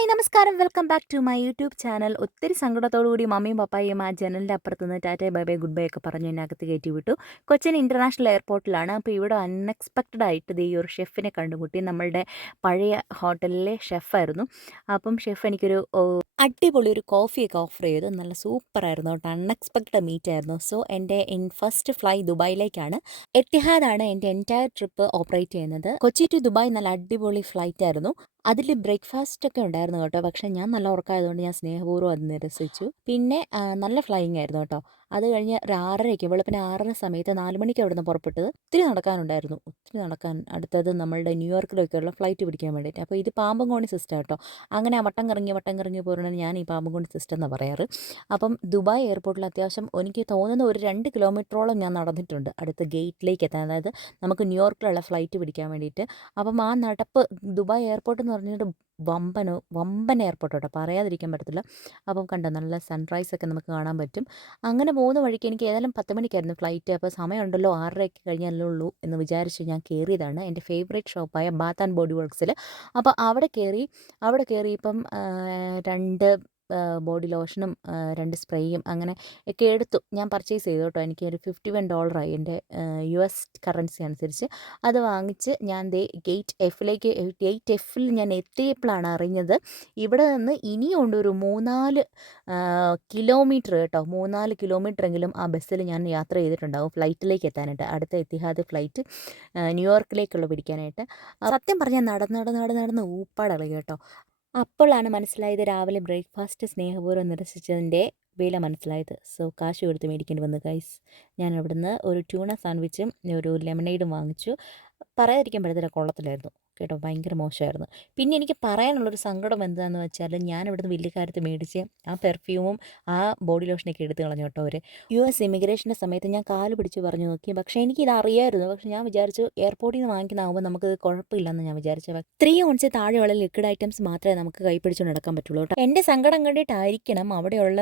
Hi നമസ്കാരം, welcome back to my YouTube channel. ഒത്തിരി സങ്കടത്തോടുകൂടി മമ്മിയും പപ്പായും ആ ജനലിൻ്റെ അപ്പുറത്ത് നിന്ന് tata bye bye good bye ഒക്കെ പറഞ്ഞു എന്നെ അകത്ത് കയറ്റി വിട്ടു. കൊച്ചിൻ ഇൻ്റർനാഷണൽ എയർപോർട്ടിലാണ്. അപ്പോൾ ഇവിടെ അൺഎക്സ്പെക്റ്റഡ് ആയിട്ട് ഈ ഒരു ഷെഫിനെ കണ്ടുമുട്ടി. നമ്മളുടെ പഴയ ഹോട്ടലിലെ ഷെഫായിരുന്നു. അപ്പം ഷെഫ് എനിക്കൊരു അടിപൊളി ഒരു കോഫിയൊക്കെ ഓഫർ ചെയ്തു. നല്ല സൂപ്പറായിരുന്നു കേട്ടോ. അൺഎക്സ്പെക്റ്റഡ് മീറ്റ് ആയിരുന്നു. സോ എൻ്റെ ഫസ്റ്റ് ഫ്ലൈ ദുബായിലേക്കാണ്. എത്തിഹാദാണ് എൻ്റെ എൻറ്റയർ ട്രിപ്പ് ഓപ്പറേറ്റ് ചെയ്യുന്നത്. കൊച്ചി ടു ദുബായ് നല്ല അടിപൊളി ഫ്ലൈറ്റ് ആയിരുന്നു. അതിൽ ബ്രേക്ക്ഫാസ്റ്റ് ഒക്കെ ഉണ്ടായിരുന്നു കേട്ടോ. പക്ഷേ ഞാൻ നല്ല ഉറക്കമായതുകൊണ്ട് ഞാൻ സ്നേഹപൂർവ്വം അത് നിരസിച്ചു. പിന്നെ നല്ല ഫ്ലൈയിങ് ആയിരുന്നു കേട്ടോ. അത് കഴിഞ്ഞ് ഒരു 6:30 വെളുപ്പിന് 6:30 സമയത്ത് 4 മണിക്ക് അവിടെ നിന്ന് പുറപ്പെട്ടത്. ഒത്തിരി നടക്കാനുണ്ടായിരുന്നു, ഒത്തിരി നടക്കാൻ. അടുത്തത് നമ്മളുടെ ന്യൂയോർക്കിലേക്കുള്ള ഫ്ലൈറ്റ് പിടിക്കാൻ വേണ്ടിയിട്ട്. അപ്പോൾ ഇത് പാമ്പുംകോണി സിസ്റ്റം കേട്ടോ. അങ്ങനെ ആ വട്ടം കറങ്ങി പോരുന്നത് ഞാൻ ഈ പാമ്പുംകോണി സിസ്റ്റം എന്നാണ് പറയാറ്. അപ്പം ദുബായ് എയർപോർട്ടിൽ അത്യാവശ്യം എനിക്ക് തോന്നുന്ന ഒരു 2 കിലോമീറ്ററോളം ഞാൻ നടന്നിട്ടുണ്ട് അടുത്ത ഗേറ്റിലേക്ക് എത്താൻ. അതായത് നമുക്ക് ന്യൂയോർക്കിലുള്ള ഫ്ലൈറ്റ് പിടിക്കാൻ വേണ്ടിയിട്ട്. അപ്പം ആ നടപ്പ് ദുബായ് എയർപോർട്ട് എന്ന് പറഞ്ഞിട്ട് വമ്പൻ എയർപോർട്ട് കേട്ടോ, പറയാതിരിക്കാൻ പറ്റത്തില്ല. അപ്പം കണ്ടോ നല്ല സൺറൈസൊക്കെ നമുക്ക് കാണാൻ പറ്റും. അങ്ങനെ പോകുന്ന വഴിക്ക് എനിക്ക് ഏതായാലും 10 മണിക്കായിരുന്നു ഫ്ലൈറ്റ്. അപ്പോൾ സമയമുണ്ടല്ലോ, 6:30 കഴിഞ്ഞല്ലേ ഉള്ളൂ എന്ന് വിചാരിച്ച് ഞാൻ കയറിയതാണ് എൻ്റെ ഫേവറേറ്റ് ഷോപ്പായ ബാത്ത് ആൻഡ് ബോഡി വർക്ക്സിൽ. അപ്പോൾ അവിടെ കയറിയപ്പം 2 ബോഡി ലോഷനും 2 സ്പ്രേയും അങ്ങനെ ഒക്കെ എടുത്തു. ഞാൻ പർച്ചേസ് ചെയ്തു കേട്ടോ. എനിക്ക് ഒരു $51 എൻ്റെ US കറൻസി അനുസരിച്ച്. അത് വാങ്ങിച്ച് ഞാൻ ഗേറ്റ് എഫിൽ ഞാൻ എത്തിയപ്പോഴാണ് അറിഞ്ഞത് ഇവിടെ നിന്ന് ഇനിയുണ്ട് ഒരു 3-4 കിലോമീറ്റർ കേട്ടോ. 3-4 കിലോമീറ്ററെങ്കിലും ആ ബസ്സിൽ ഞാൻ യാത്ര ചെയ്തിട്ടുണ്ടാകും ഫ്ലൈറ്റിലേക്ക് എത്താനായിട്ട്. അടുത്ത എത്തിഹാദ് ഫ്ലൈറ്റ് ന്യൂയോർക്കിലേക്കുള്ള പിടിക്കാനായിട്ട്. സത്യം പറഞ്ഞാൽ നടന്ന് ഊപ്പാടിളകി കേട്ടോ. അപ്പോഴാണ് മനസ്സിലായത്, രാവിലെ ബ്രേക്ക്ഫാസ്റ്റ് സ്നേഹപൂർവ്വം നിരസിച്ചതിൻ്റെ വില മനസ്സിലായത്. സോ കാശ് കൊടുത്ത് മേടിക്കേണ്ടി വന്നു ഗൈസ്. ഞാൻ അവിടുന്ന് ഒരു ട്യൂണ സാൻഡ്വിച്ചും ഒരു ലെമണേഡും വാങ്ങിച്ചു. പറയാതിരിക്കാൻ പറ്റത്തില്ല, കൊള്ളത്തില്ലായിരുന്നു കേട്ടോ, ഭയങ്കര മോശമായിരുന്നു. പിന്നെ എനിക്ക് പറയാനുള്ളൊരു സങ്കടം എന്താണെന്ന് വെച്ചാൽ, ഞാൻ ഇവിടുന്ന് വലിയ കാര്യത്തിൽ മേടിച്ച് ആ പെർഫ്യൂമും ആ ബോഡി ലോഷനൊക്കെ എടുത്ത് കളഞ്ഞു കേട്ടോ അവർ. US ഇമിഗ്രേഷൻ്റെ സമയത്ത് ഞാൻ കാല് പിടിച്ച് പറഞ്ഞു നോക്കി. പക്ഷേ എനിക്കിത് അറിയാമായിരുന്നു. പക്ഷേ ഞാൻ വിചാരിച്ചു എയർപോർട്ടിൽ നിന്ന് വാങ്ങിക്കുന്നതാകുമ്പോൾ നമുക്ക് കുഴപ്പമില്ലെന്ന് ഞാൻ വിചാരിച്ചു. 3 ounce താഴെയുള്ള ലിക്വിഡ് ഐറ്റംസ് മാത്രമേ നമുക്ക് കൈ പിടിച്ചുകൊണ്ട് നടക്കാൻ പറ്റുള്ളൂ കേട്ടോ. എൻ്റെ സങ്കടം കണ്ടിട്ടായിരിക്കണം അവിടെയുള്ള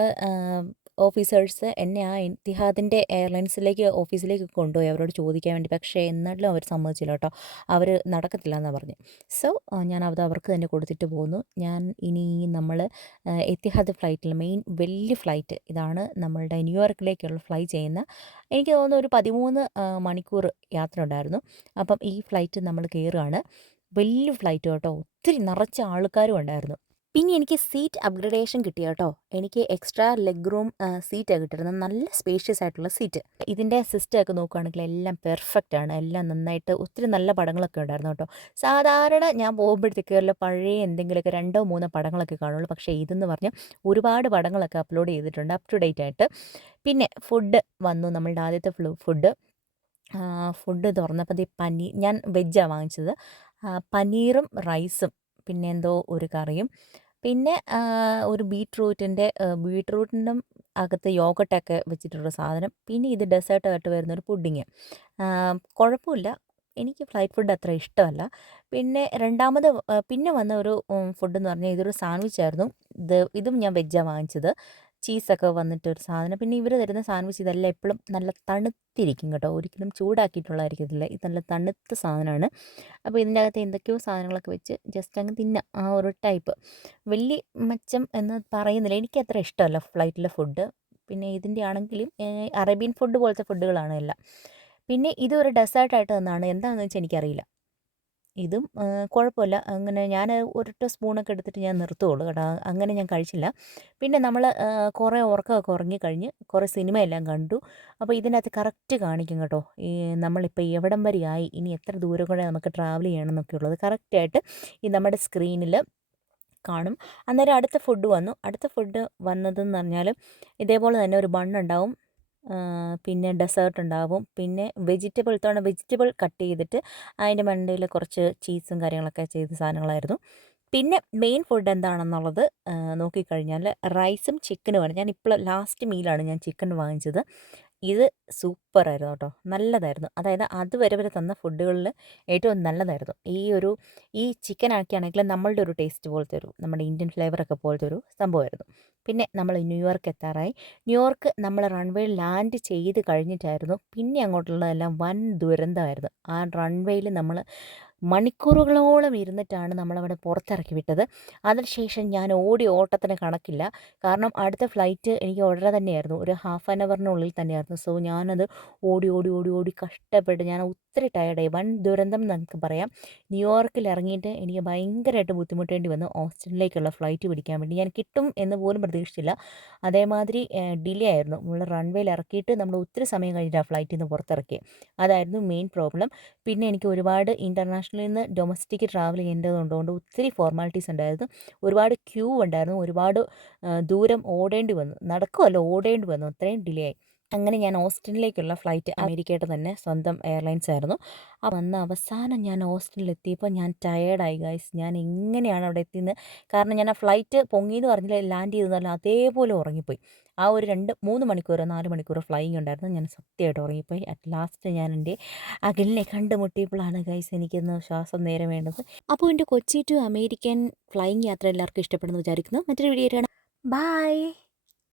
ഓഫീസേഴ്സ് എന്നെ ആ എത്തിഹാദിൻ്റെ എയർലൈൻസിലേക്ക് ഓഫീസിലേക്ക് കൊണ്ടുപോയി അവരോട് ചോദിക്കാൻ വേണ്ടി. പക്ഷേ എന്നാലും അവർ സമ്മതിച്ചില്ല കേട്ടോ. അവർ നടക്കത്തില്ല എന്നാണ് പറഞ്ഞു. സോ ഞാൻ അത് അവർക്ക് തന്നെ കൊടുത്തിട്ട് പോന്നു. ഞാൻ ഇനി നമ്മൾ എത്തിഹാദ് ഫ്ലൈറ്റിൽ മെയിൻ വലിയ ഫ്ലൈറ്റ് ഇതാണ്, നമ്മളുടെ ന്യൂയോർക്കിലേക്കുള്ള ഫ്ലൈ ചെയ്യുന്ന. എനിക്ക് തോന്നുന്നു ഒരു 13 മണിക്കൂർ യാത്ര ഉണ്ടായിരുന്നു. അപ്പം ഈ ഫ്ലൈറ്റ് നമ്മൾ കയറുകയാണ്. വലിയ ഫ്ലൈറ്റ് കേട്ടോ, ഒത്തിരി നിറച്ച ആൾക്കാരും ഉണ്ടായിരുന്നു. പിന്നെ എനിക്ക് സീറ്റ് അപ്ഗ്രഡേഷൻ കിട്ടി കേട്ടോ. എനിക്ക് എക്സ്ട്രാ ലെഗ് റൂം സീറ്റാണ് കിട്ടിയിരുന്നത്. നല്ല സ്പേഷ്യസ് ആയിട്ടുള്ള സീറ്റ്. ഇതിൻ്റെ സിസ്റ്റമൊക്കെ നോക്കുകയാണെങ്കിൽ എല്ലാം പെർഫെക്റ്റ് ആണ്. എല്ലാം നന്നായിട്ട് ഒത്തിരി നല്ല പടങ്ങളൊക്കെ ഉണ്ടായിരുന്നു കേട്ടോ. സാധാരണ ഞാൻ പോകുമ്പോഴത്തേക്ക് വല്ല പഴയ എന്തെങ്കിലുമൊക്കെ 2-3 പടങ്ങളൊക്കെ കാണുള്ളൂ. പക്ഷേ ഇതെന്ന് പറഞ്ഞാൽ ഒരുപാട് പടങ്ങളൊക്കെ അപ്ലോഡ് ചെയ്തിട്ടുണ്ട് അപ് ടു ഡേറ്റ് ആയിട്ട്. പിന്നെ ഫുഡ് വന്നു, നമ്മളുടെ ആദ്യത്തെ ഫുഡ് തുറന്നപ്പോൾ ഞാൻ വെജാണ് വാങ്ങിച്ചത്. പനീറും റൈസും പിന്നെ എന്തോ ഒരു കറിയും പിന്നെ ഒരു ബീട്രൂട്ടിൻ്റെ അകത്ത് യോഗട്ടൊക്കെ വെച്ചിട്ടുള്ള സാധനം. പിന്നെ ഇത് ഡെസേർട്ടായിട്ട് വരുന്നൊരു പുഡിങ്. കുഴപ്പമില്ല, എനിക്ക് ഫ്ലൈറ്റ് ഫുഡ് അത്ര ഇഷ്ടമല്ല. പിന്നെ പിന്നെ വന്ന ഒരു ഫുഡെന്ന് പറഞ്ഞാൽ ഇതൊരു സാൻഡ്വിച്ചായിരുന്നു. ഇതും ഞാൻ വെജാണ് വാങ്ങിച്ചത്. ചീസൊക്കെ വന്നിട്ടൊരു സാധനം. പിന്നെ ഇവർ തരുന്ന സാൻഡ്വിച്ച് ഇതെല്ലാം എപ്പോഴും നല്ല തണുത്തിരിക്കും കേട്ടോ, ഒരിക്കലും ചൂടാക്കിയിട്ടുള്ളതായിരിക്കത്തില്ല. ഇത് നല്ല തണുത്ത സാധനമാണ്. അപ്പോൾ ഇതിൻ്റെ അകത്ത് എന്തൊക്കെയോ സാധനങ്ങളൊക്കെ വെച്ച് ജസ്റ്റ് അങ്ങ് തിന്നാം, ആ ഒരു ടൈപ്പ്. വലിയ മെച്ചം എന്ന് പറയുന്നില്ല, എനിക്ക് അത്ര ഇഷ്ടമല്ല ഫ്ലൈറ്റിലെ ഫുഡ്. പിന്നെ ഇതിൻ്റെ ആണെങ്കിലും അറേബ്യൻ ഫുഡ് പോലത്തെ ഫുഡുകളാണ് എല്ലാം. പിന്നെ ഇതൊരു ഡെസേർട്ടായിട്ട് തന്നതാണ്, എന്താണെന്ന് വെച്ചാൽ എനിക്കറിയില്ല. ഇതും കുഴപ്പമില്ല. അങ്ങനെ ഞാൻ ഒരൊറ്റ സ്പൂണൊക്കെ എടുത്തിട്ട് ഞാൻ നിർത്തുകയുള്ളൂ കേട്ടോ. അങ്ങനെ ഞാൻ കഴിച്ചില്ല. പിന്നെ നമ്മൾ കുറേ ഉറക്കമൊക്കെ ഉറങ്ങിക്കഴിഞ്ഞ് കുറേ സിനിമയെല്ലാം കണ്ടു. അപ്പോൾ ഇതിനകത്ത് കറക്റ്റ് കാണിക്കും കേട്ടോ, ഈ നമ്മളിപ്പോൾ എവിടം വരെയായി, ഇനി എത്ര ദൂരം കൂടെ നമുക്ക് ട്രാവൽ ചെയ്യണം എന്നൊക്കെ ഉള്ളത് കറക്റ്റായിട്ട് ഈ നമ്മുടെ സ്ക്രീനിൽ കാണും. അന്നേരം അടുത്ത ഫുഡ് വന്നു. അടുത്ത ഫുഡ് വന്നതെന്ന് പറഞ്ഞാൽ ഇതേപോലെ തന്നെ ഒരു ബണ്ണുണ്ടാവും, പിന്നെ ഡെസേർട്ട് ഉണ്ടാവും, പിന്നെ വെജിറ്റബിൾ കട്ട് ചെയ്തിട്ട് അതിൻ്റെ മണ്ടയിൽ കുറച്ച് ചീസും കാര്യങ്ങളൊക്കെ ചെയ്ത സാധനങ്ങളായിരുന്നു. പിന്നെ മെയിൻ ഫുഡ് എന്താണെന്നുള്ളത് നോക്കിക്കഴിഞ്ഞാൽ റൈസും ചിക്കനുമാണ്. ഞാൻ ലാസ്റ്റ് മീലാണ് ഞാൻ ചിക്കൻ വാങ്ങിച്ചത്. ഇത് സൂപ്പറായിരുന്നു കേട്ടോ, നല്ലതായിരുന്നു. അതായത് അതുവരെ തന്ന ഫുഡുകളിൽ ഏറ്റവും നല്ലതായിരുന്നു. ഈ ചിക്കൻ ആക്കിയാണെങ്കിൽ നമ്മളുടെ ഒരു ടേസ്റ്റ് പോലത്തെ നമ്മുടെ ഇന്ത്യൻ ഫ്ലേവറൊക്കെ പോലത്തെ ഒരു സംഭവമായിരുന്നു. പിന്നെ നമ്മൾ ന്യൂയോർക്ക് എത്താറായി. ന്യൂയോർക്ക് നമ്മൾ റൺവേയിൽ ലാൻഡ് ചെയ്ത് കഴിഞ്ഞിട്ടായിരുന്നു. പിന്നെ അങ്ങോട്ടുള്ളതെല്ലാം വൻ ദുരന്തമായിരുന്നു. ആ റൺവേയിൽ നമ്മൾ മണിക്കൂറുകളോളം ഇരുന്നിട്ടാണ് നമ്മളവിടെ പുറത്തിറക്കി വിട്ടത്. അതിനുശേഷം ഞാൻ ഓടിയ ഓട്ടത്തിന് കണക്കില്ല. കാരണം അടുത്ത ഫ്ലൈറ്റ് എനിക്ക് ഉടനെ തന്നെയായിരുന്നു. ഒരു ഹാഫ് ആൻ അവറിനുള്ളിൽ തന്നെയായിരുന്നു. സോ ഞാനത് ഓടി ഓടി ഓടി ഓടി കഷ്ടപ്പെട്ട് ഞാൻ ഒത്തിരി ടയേർഡായി. വൻ ദുരന്തം എന്ന് നമുക്ക് പറയാം. ന്യൂയോർക്കിൽ ഇറങ്ങിയിട്ട് എനിക്ക് ഭയങ്കരമായിട്ട് ബുദ്ധിമുട്ടേണ്ടി വന്നു ഓസ്റ്റിനിലേക്കുള്ള ഫ്ലൈറ്റ് പിടിക്കാൻ വേണ്ടി. ഞാൻ കിട്ടും എന്ന് പോലും പ്രതീക്ഷിച്ചില്ല. അതേമാതിരി ഡിലേ ആയിരുന്നു. നമ്മൾ റൺവേയിൽ ഇറക്കിയിട്ട് നമ്മൾ ഒത്തിരി സമയം കഴിഞ്ഞിട്ടാണ് ഫ്ലൈറ്റിൽ നിന്ന് പുറത്തിറക്കിയത്. അതായിരുന്നു മെയിൻ പ്രോബ്ലം. പിന്നെ എനിക്ക് ഒരുപാട് ഇൻ്റർനാഷണലിൽ നിന്ന് ഡൊമസ്റ്റിക് ട്രാവൽ ചെയ്യേണ്ടതുകൊണ്ട് ഒത്തിരി ഫോർമാലിറ്റീസ് ഉണ്ടായിരുന്നു. ഒരുപാട് ക്യൂ ഉണ്ടായിരുന്നു. ഒരുപാട് ദൂരം ഓടേണ്ടി വന്നു. നടക്കുകയല്ല, ഓടേണ്ടി വന്നു. അത്രയും ഡിലേ ആയി. അങ്ങനെ ഞാൻ ഓസ്റ്റിനിലേക്കുള്ള ഫ്ലൈറ്റ് അമേരിക്കയുടെ തന്നെ സ്വന്തം എയർലൈൻസ് ആയിരുന്നു. വന്ന അവസാനം ഞാൻ ഓസ്റ്റിനിലെത്തിയപ്പോൾ ഞാൻ ടയേർഡായി ഗൈസ്. ഞാൻ എങ്ങനെയാണ് അവിടെ എത്തിയെന്ന്, കാരണം ഞാൻ ആ ഫ്ലൈറ്റ് പൊങ്ങിയെന്ന് പറഞ്ഞില്ല, ലാൻഡ് ചെയ്തതല്ല, അതേപോലെ ഉറങ്ങിപ്പോയി. ആ ഒരു 2-3 മണിക്കൂറോ 4 മണിക്കൂറോ ഫ്ലൈയിങ് ഉണ്ടായിരുന്നു. ഞാൻ സത്യമായിട്ട് ഉറങ്ങിപ്പോയി. അറ്റ് ലാസ്റ്റ് ഞാൻ എൻ്റെ അഖിലിനെ കണ്ടുമുട്ടിയപ്പോഴാണ് ഗൈസ് എനിക്കൊന്ന് ശ്വാസം നേരെ വേണ്ടത്. അപ്പോൾ എൻ്റെ കൊച്ചി ടു അമേരിക്കൻ ഫ്ലൈയിങ് യാത്ര എല്ലാവർക്കും ഇഷ്ടപ്പെടുന്നു വിചാരിക്കുന്നു. മറ്റൊരു വീഡിയോ കാണാം. ബൈ.